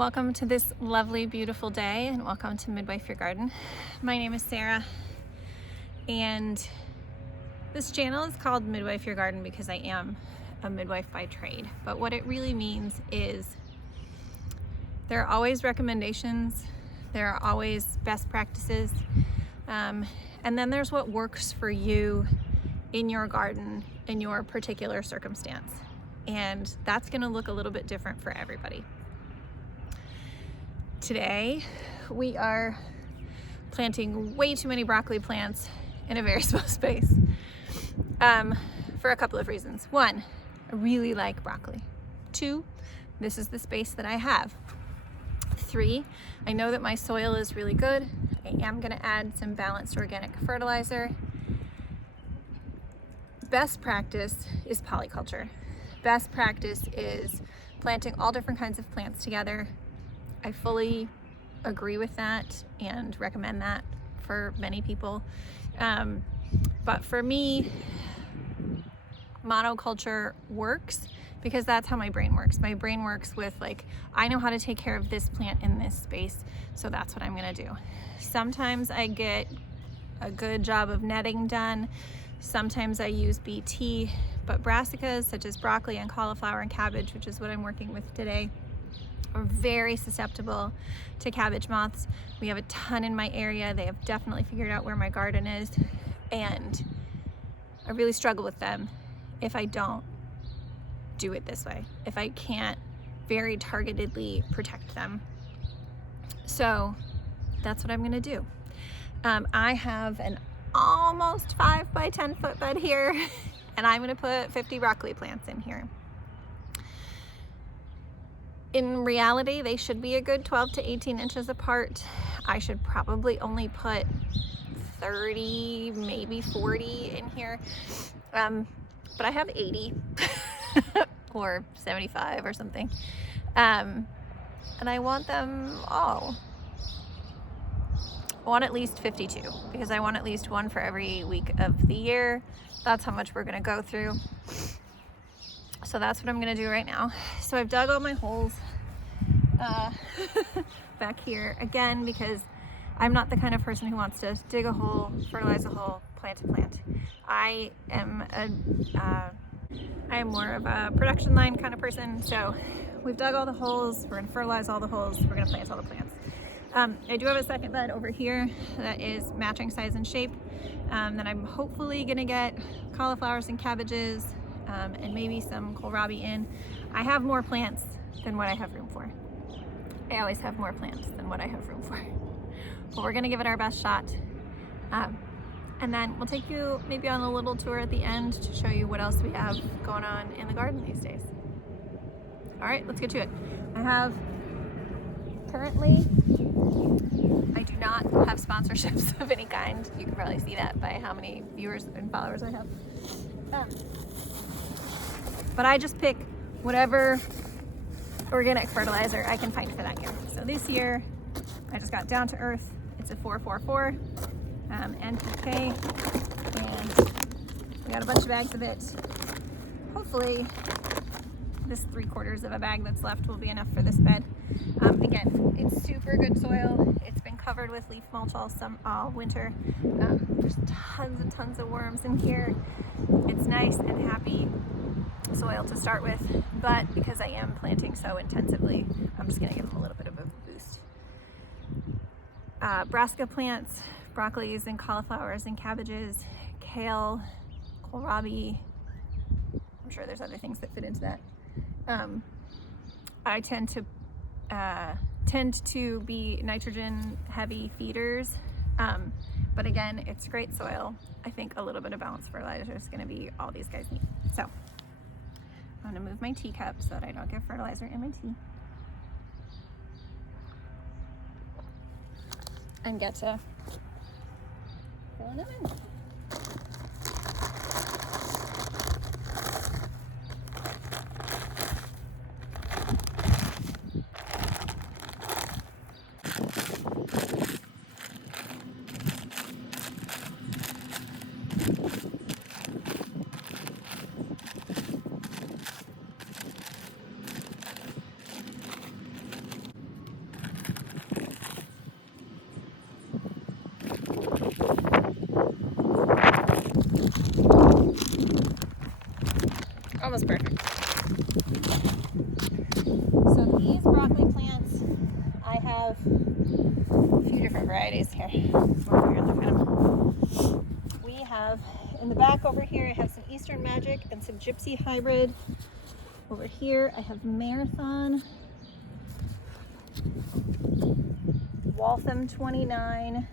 Welcome to this lovely, beautiful day, and welcome to Midwife Your Garden. My name is Sarah, and this channel is called Midwife Your Garden because I am a midwife by trade. But what it really means is there are always recommendations, there are always best practices, and then there's what works for you in your garden in your particular circumstance. And that's going to look a little bit different for everybody. Today, we are planting way too many broccoli plants in a very small space for a couple of reasons. One, I really like broccoli. Two, this is the space that I have. Three, I know that my soil is really good. I am going to add some balanced organic fertilizer. Best practice is polyculture. Best practice is planting all different kinds of plants together. I fully agree with that and recommend that for many people. But for me, monoculture works because that's how my brain works. My brain works with I know how to take care of this plant in this space, so that's what I'm gonna do. Sometimes I get a good job of netting done. Sometimes I use BT, but brassicas such as broccoli and cauliflower and cabbage, which is what I'm working with today, are very susceptible to cabbage moths. We have a ton in my area. They have definitely figured out where my garden is, and I really struggle with them if I don't do it this way, if I can't very targetedly protect them. So that's what I'm gonna do. I have an almost 5 by 10 foot bed here, and I'm gonna put 50 broccoli plants in here. In reality, they should be a good 12 to 18 inches apart. I should probably only put 30, maybe 40 in here. But I have 80 or 75 or something. And I want them all. I want at least 52 because I want at least one for every week of the year. That's how much we're gonna go through. So that's what I'm gonna do right now. So I've dug all my holes back here again because I'm not the kind of person who wants to dig a hole, fertilize a hole, plant a plant. I am more of a production line kind of person. So we've dug all the holes, we're gonna fertilize all the holes, we're gonna plant all the plants. I do have a second bed over here that is matching size and shape that I'm hopefully gonna get cauliflowers and cabbages and maybe some kohlrabi in. I have more plants than what I have room for. I always have more plants than what I have room for. But we're gonna give it our best shot. And then we'll take you maybe on a little tour at the end to show you what else we have going on in the garden these days. All right, let's get to it. Currently, I do not have sponsorships of any kind. You can probably see that by how many viewers and followers I have. But I just pick whatever organic fertilizer I can find for that year. So this year, I just got Down to Earth. It's a 444 NPK, and we got a bunch of bags of it. Hopefully, this 3/4 of a bag that's left will be enough for this bed. Again, it's super good soil. It's been covered with leaf mulch all winter. There's tons and tons of worms in here. It's nice and happy soil to start with, but because I am planting so intensively, I'm just gonna give them a little bit of a boost. Brassica plants, broccolis and cauliflowers and cabbages, kale, kohlrabi. I'm sure there's other things that fit into that. I tend to be nitrogen heavy feeders, but again, it's great soil. I think a little bit of balanced fertilizer is going to be all these guys need. So I'm going to move my teacup so that I don't get fertilizer in my tea and get to filling them in. So these broccoli plants, I have a few different varieties here. Over here, look at them. We have, in the back over here, I have some Eastern Magic and some Gypsy Hybrid. Over here, I have Marathon, Waltham 29.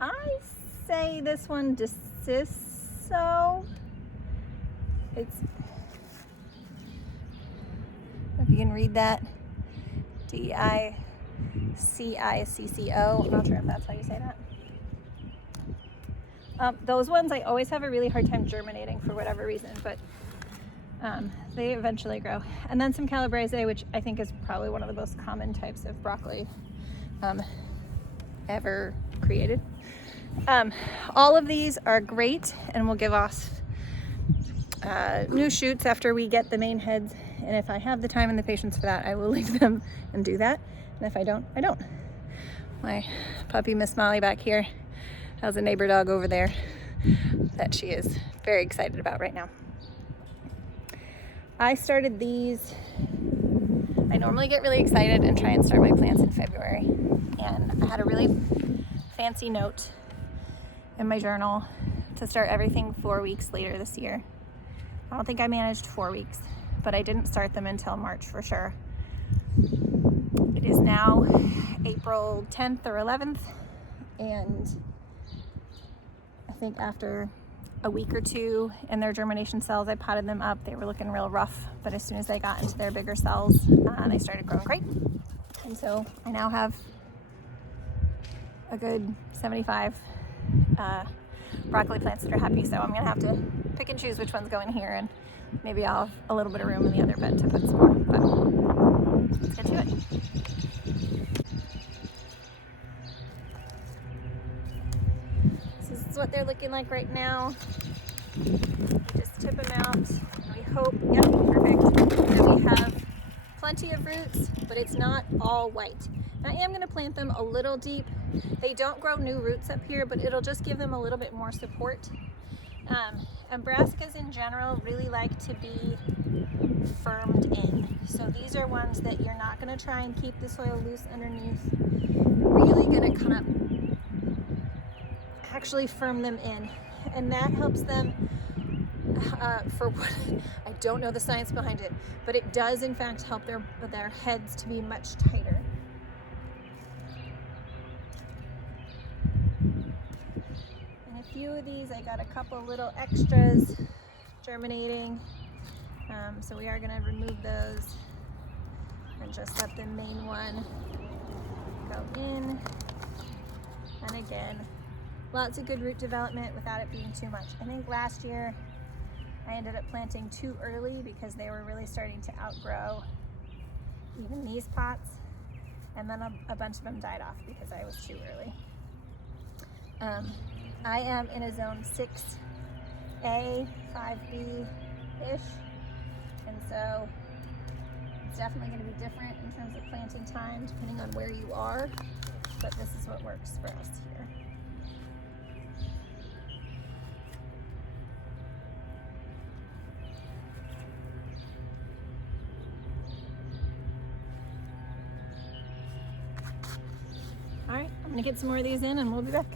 I say this one Deciso. It's, if you can read that, Dicicco. I'm not sure if that's how you say that. Those ones I always have a really hard time germinating for whatever reason, but they eventually grow. And then some Calabrese, which I think is probably one of the most common types of broccoli ever created. All of these are great and will give us new shoots after we get the main heads. And if I have the time and the patience for that, I will leave them and do that. And if I don't, I don't. My puppy, Miss Molly, back here has a neighbor dog over there that she is very excited about right now. I started these, I normally get really excited and try and start my plants in February. And I had a really fancy note in my journal to start everything 4 weeks later this year. I don't think I managed 4 weeks, but I didn't start them until March for sure. It is now April 10th or 11th, and I think after a week or two in their germination cells, I potted them up. They were looking real rough, but as soon as they got into their bigger cells, they started growing great. And so I now have a good 75 broccoli plants that are happy. So I'm gonna have to pick and choose which ones go in here, and maybe I'll have a little bit of room in the other bed to put some more, but let's get to it. This is what they're looking like right now. We just tip them out, and we hope, yep, perfect, that we have plenty of roots, but it's not all white. And I am going to plant them a little deep. They don't grow new roots up here, but it'll just give them a little bit more support. And brassicas in general really like to be firmed in. So these are ones that you're not going to try and keep the soil loose underneath. Really going to kind of actually firm them in. And that helps them for what, I don't know the science behind it, but it does in fact help their heads to be much tighter. And a few of these, I got a couple little extras germinating. So we are going to remove those and just let the main one go in. And again, lots of good root development without it being too much. I think last year I ended up planting too early because they were really starting to outgrow even these pots. And then a bunch of them died off because I was too early. I am in a zone 6A, 5B-ish. And so it's definitely going to be different in terms of planting time depending on where you are. But this is what works for us here. All right, I'm gonna get some more of these in and we'll be back.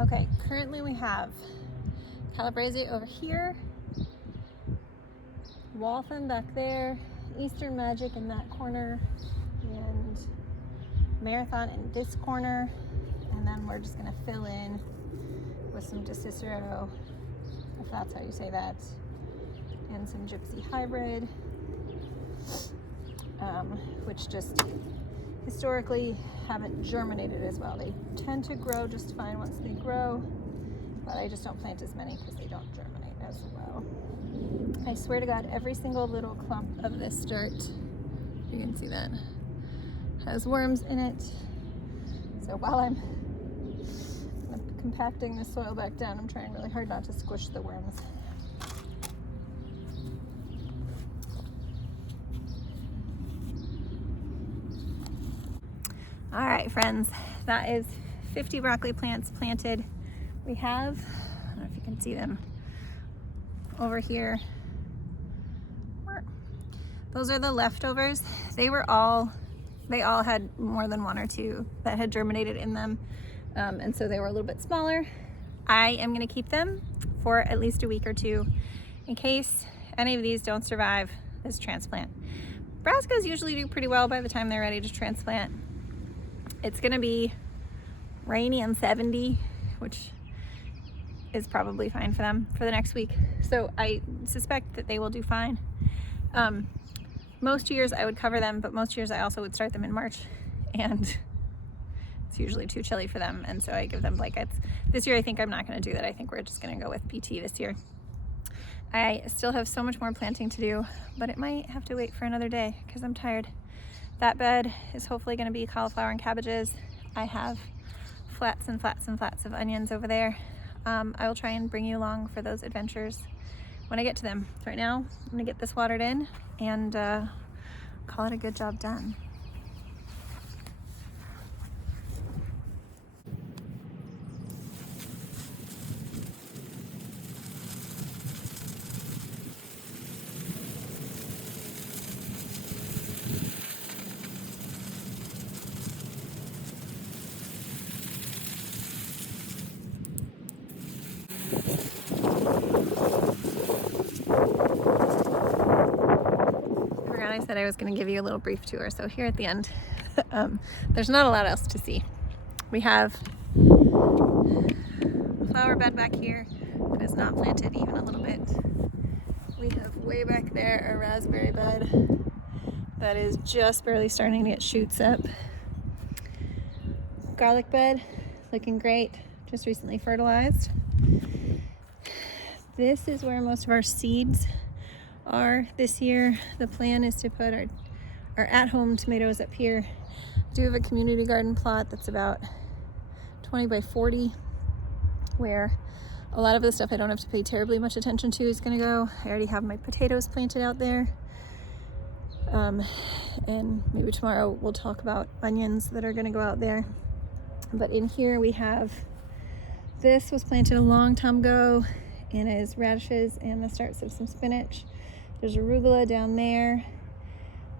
Okay, currently we have Calabrese over here, Waltham back there, Eastern Magic in that corner, and Marathon in this corner, and then we're just gonna fill in with some De Cicero, if that's how you say that, and some Gypsy Hybrid, which just historically haven't germinated as well. They tend to grow just fine once they grow, but I just don't plant as many because they don't germinate as well. I swear to God, every single little clump of this dirt, you can see that, has worms in it. So while I'm compacting the soil back down, I'm trying really hard not to squish the worms. All right, friends, that is 50 broccoli plants planted. We have, I don't know if you can see them over here. Those are the leftovers. They all had more than one or two that had germinated in them. And so they were a little bit smaller. I am gonna keep them for at least a week or two in case any of these don't survive this transplant. Brassicas usually do pretty well by the time they're ready to transplant. It's gonna be rainy and 70, which is probably fine for them for the next week. So I suspect that they will do fine. Most years I would cover them, but most years I also would start them in March, and it's usually too chilly for them, and so I give them blankets. This year I think I'm not gonna do that. I think we're just gonna go with BT this year. I still have so much more planting to do, but it might have to wait for another day because I'm tired. That bed is hopefully gonna be cauliflower and cabbages. I have flats and flats and flats of onions over there. I will try and bring you along for those adventures when I get to them. Right now, I'm gonna get this watered in and call it a good job done. I said I was going to give you a little brief tour, so here at the end, there's not a lot else to see. We have a flower bed back here that is not planted even a little bit. We have way back there a raspberry bed that is just barely starting to get shoots up. Garlic bed, looking great, just recently fertilized. This is where most of our seeds are this year. The plan is to put our at-home tomatoes up here. I do have a community garden plot that's about 20 by 40 where a lot of the stuff I don't have to pay terribly much attention to is gonna go. I already have my potatoes planted out there. And maybe tomorrow we'll talk about onions that are gonna go out there. But in here we have, this was planted a long time ago and is radishes and the starts of some spinach. There's arugula down there.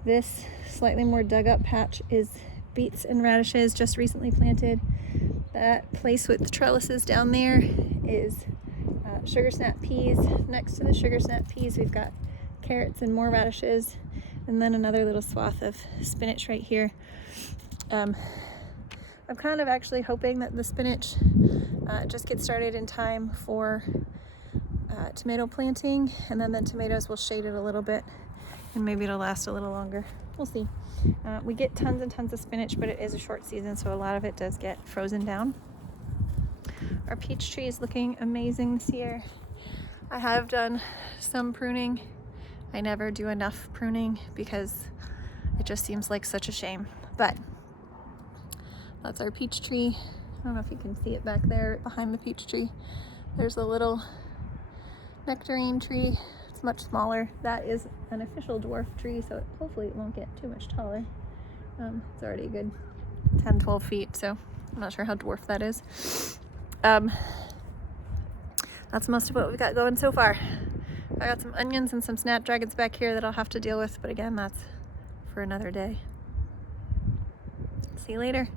This slightly more dug up patch is beets and radishes just recently planted. That place with the trellises down there is sugar snap peas. Next to the sugar snap peas, we've got carrots and more radishes, and then another little swath of spinach right here. I'm kind of actually hoping that the spinach just gets started in time for tomato planting, and then the tomatoes will shade it a little bit and maybe it'll last a little longer. We'll see. We get tons and tons of spinach, but it is a short season, so a lot of it does get frozen down. Our peach tree is looking amazing this year. I have done some pruning. I never do enough pruning because it just seems like such a shame, but that's our peach tree. I don't know if you can see it back there behind the peach tree. There's a little nectarine tree. It's much smaller. That is an official dwarf tree, so hopefully it won't get too much taller. It's already a good 10-12 feet, so I'm not sure how dwarf that is. That's most of what we've got going so far. I got some onions and some snapdragons back here that I'll have to deal with, but again, that's for another day. See you later.